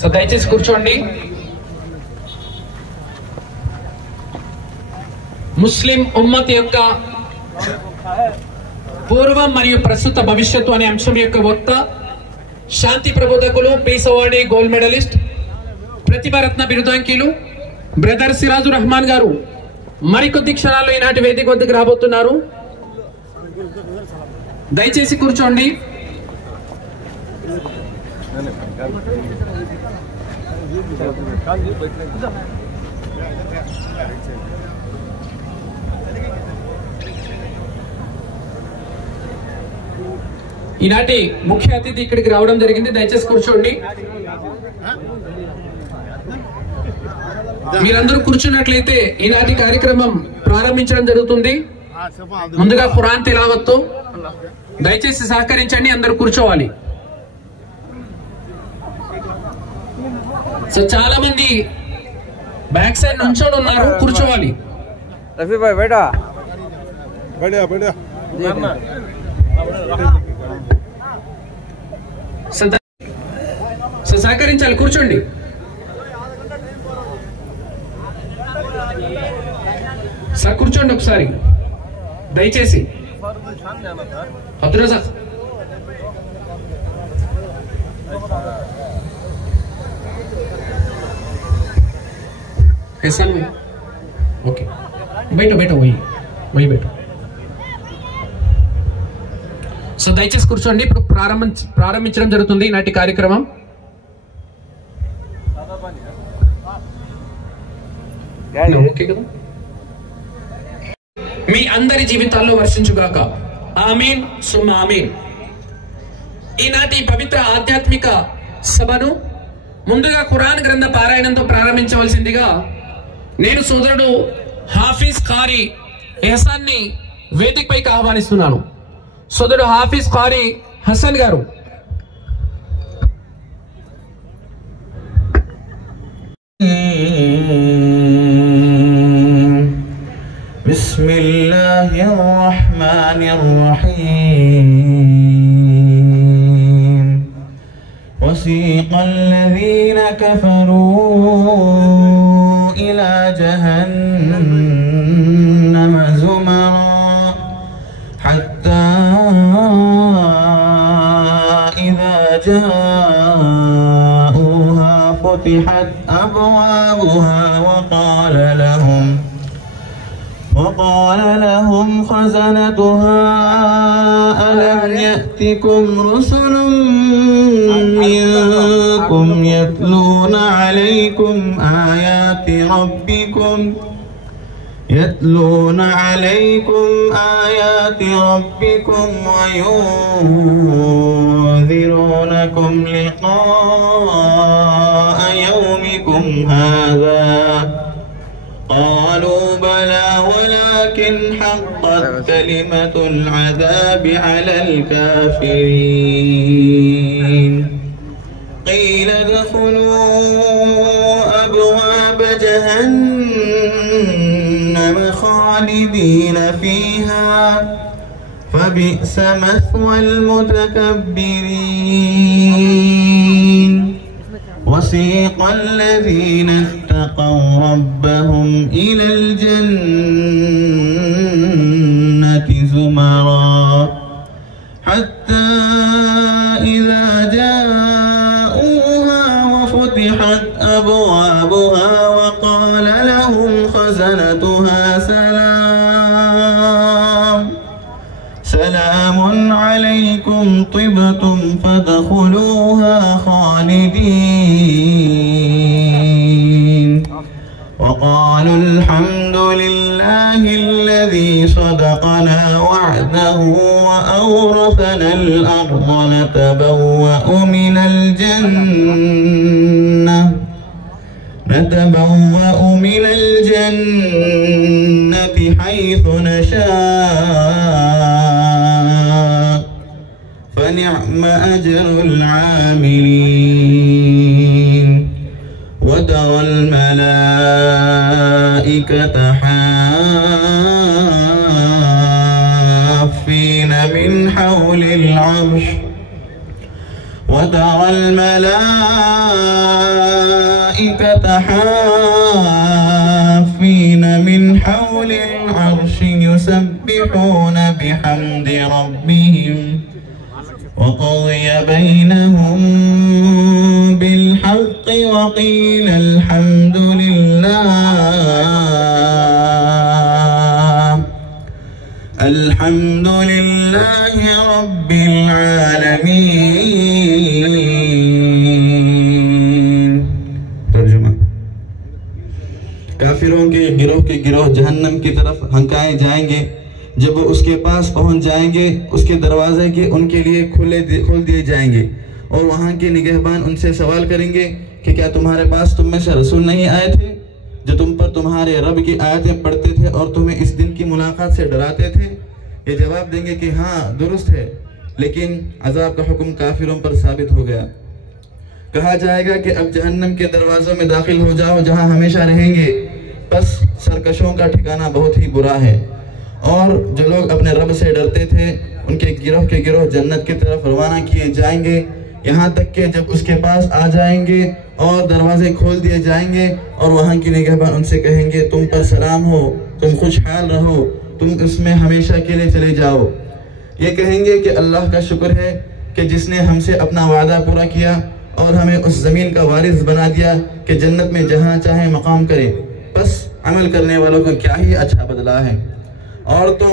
సో దయచేసి కూర్చోండి. ముస్లిం ఉమ్మత్ యొక్క పూర్వం మరియు ప్రస్తుత భవిష్యత్తు అనే అంశం యొక్క వక్త, శాంతి ప్రబోధకులు, piece awardee gold medallist, Pratibharatna బిరుదాంకిలు బ్రదర్ సిరాజుర్ రహమాన్ గారు మరికొద్ది క్షణాల్లో ఈనాటి వేదిక వద్దకు రాబోతున్నారు. దయచేసి కూర్చోండి. ఈనాటి ముఖ్య అతిథి ఇక్కడికి రావడం జరిగింది. దయచేసి కూర్చోండి. మీరందరూ కూర్చున్నట్లయితే ఈనాటి కార్యక్రమం ప్రారంభించడం జరుగుతుంది. ముందుగా ఖురాన్ తిలావత్తు. దయచేసి సహకరించండి, అందరూ కూర్చోవాలి. సో చాలా మంది బ్యాక్ సైడ్ నుంచోని ఉన్నారు, కూర్చోవాలి. సో సహకరించాలి, కూర్చోండి. సార్ కూర్చోండి ఒకసారి దయచేసి. అబ్దుల్ రజాక్ ఓకే, బయట పోయి బయట. సో దయచేసి కూర్చోండి. ఇప్పుడు ప్రారంభించడం జరుగుతుంది ఈనాటి కార్యక్రమం. ఓకే కదా? మీ అందరి జీవితాల్లో వర్షించుగాక. ఆమీన్ సుమ్మ ఆమీన్. ఈనాటి పవిత్ర ఆధ్యాత్మిక సభను ముందుగా ఖురాన్ గ్రంథ పారాయణంతో ప్రారంభించవలసిందిగా నేను సోదరుడు హాఫీజ్ ఖారీ ఎహసాన్ ని వేదికపైకి ఆహ్వానిస్తున్నాను. సోదరుడు హాఫీజ్ ఖారీ హసన్ గారు. బిస్మిల్లాహిర్ రహ్మానిర్ రహీం. వసీఖల్ లదీన కఫరూ ఇలా జహన్నమ జుమరా హత్తా ఇదా జాఊహా ఫుతిహత్ అబ్వాబుహా وقال لهم خزنتها ألم يأتكم رسل منكم يتلون عليكم آيات ربكم وينذرونكم لقاء يومكم هذا قالوا بلى ولكن حقت كلمة العذاب على الكافرين. قيل ادخلوا أبواب جهنم خالدين فيها فبئس مثوى المتكبرين. وسيق الذين اتقوا ربهم إلى الجنة زمرا حتى إذا جاءوها وفتحت أبوابها وقال لهم خزنتها سلام عليكم طبتم فادخلوها خالدين. وقالوا الحمد لله الذي صدقنا وعده وأورثنا الأرض نتبوأ من الجنة حيث نشاء فنعم أجر العاملين. وترى الملائكة الملائكة حافين من حول العرش وترى الملائكة حافين من حول العرش يسبحون بحمد ربهم وقضي بينهم بالحق وقيل الحمد لله رب العالمين. ترجمہ: کافروں کے گروہ جہنم کی طرف ہنکائے جائیں گے. جب وہ اس کے پاس پہنچ جائیں گے اس کے دروازے کے ان کے لیے کھول دیے جائیں گے اور وہاں کے نگہبان ان سے سوال کریں گے کہ کیا تمہارے پاس تم میں سے رسول نہیں آئے تھے جو تم پر تمہارے رب کی آیتیں پڑھتے تھے اور تمہیں اس دن کی ملاقات سے ڈراتے تھے؟ یہ جواب دیں گے کہ ہاں درست ہے، لیکن عذاب کا حکم کافروں پر ثابت ہو گیا. کہا جائے گا کہ اب جہنم کے دروازوں میں داخل ہو جاؤ جہاں ہمیشہ رہیں گے. بس سرکشوں کا ٹھکانہ بہت ہی برا ہے. اور جو لوگ اپنے رب سے ڈرتے تھے ان کے گروہ جنت کی طرف روانہ کیے جائیں گے، یہاں تک کہ جب اس کے پاس آ جائیں گے اور دروازے کھول دیے جائیں گے اور وہاں کی نگہبان ان سے کہیں گے تم پر سلام ہو، تم خوشحال رہو، تم اس میں ہمیشہ کے لیے چلے جاؤ. یہ کہیں گے کہ اللہ کا شکر ہے کہ جس نے ہم سے اپنا وعدہ پورا کیا اور ہمیں اس زمین کا وارث بنا دیا کہ جنت میں جہاں چاہے مقام کرے. بس عمل کرنے والوں کو کیا ہی اچھا بدلہ ہے. اور تو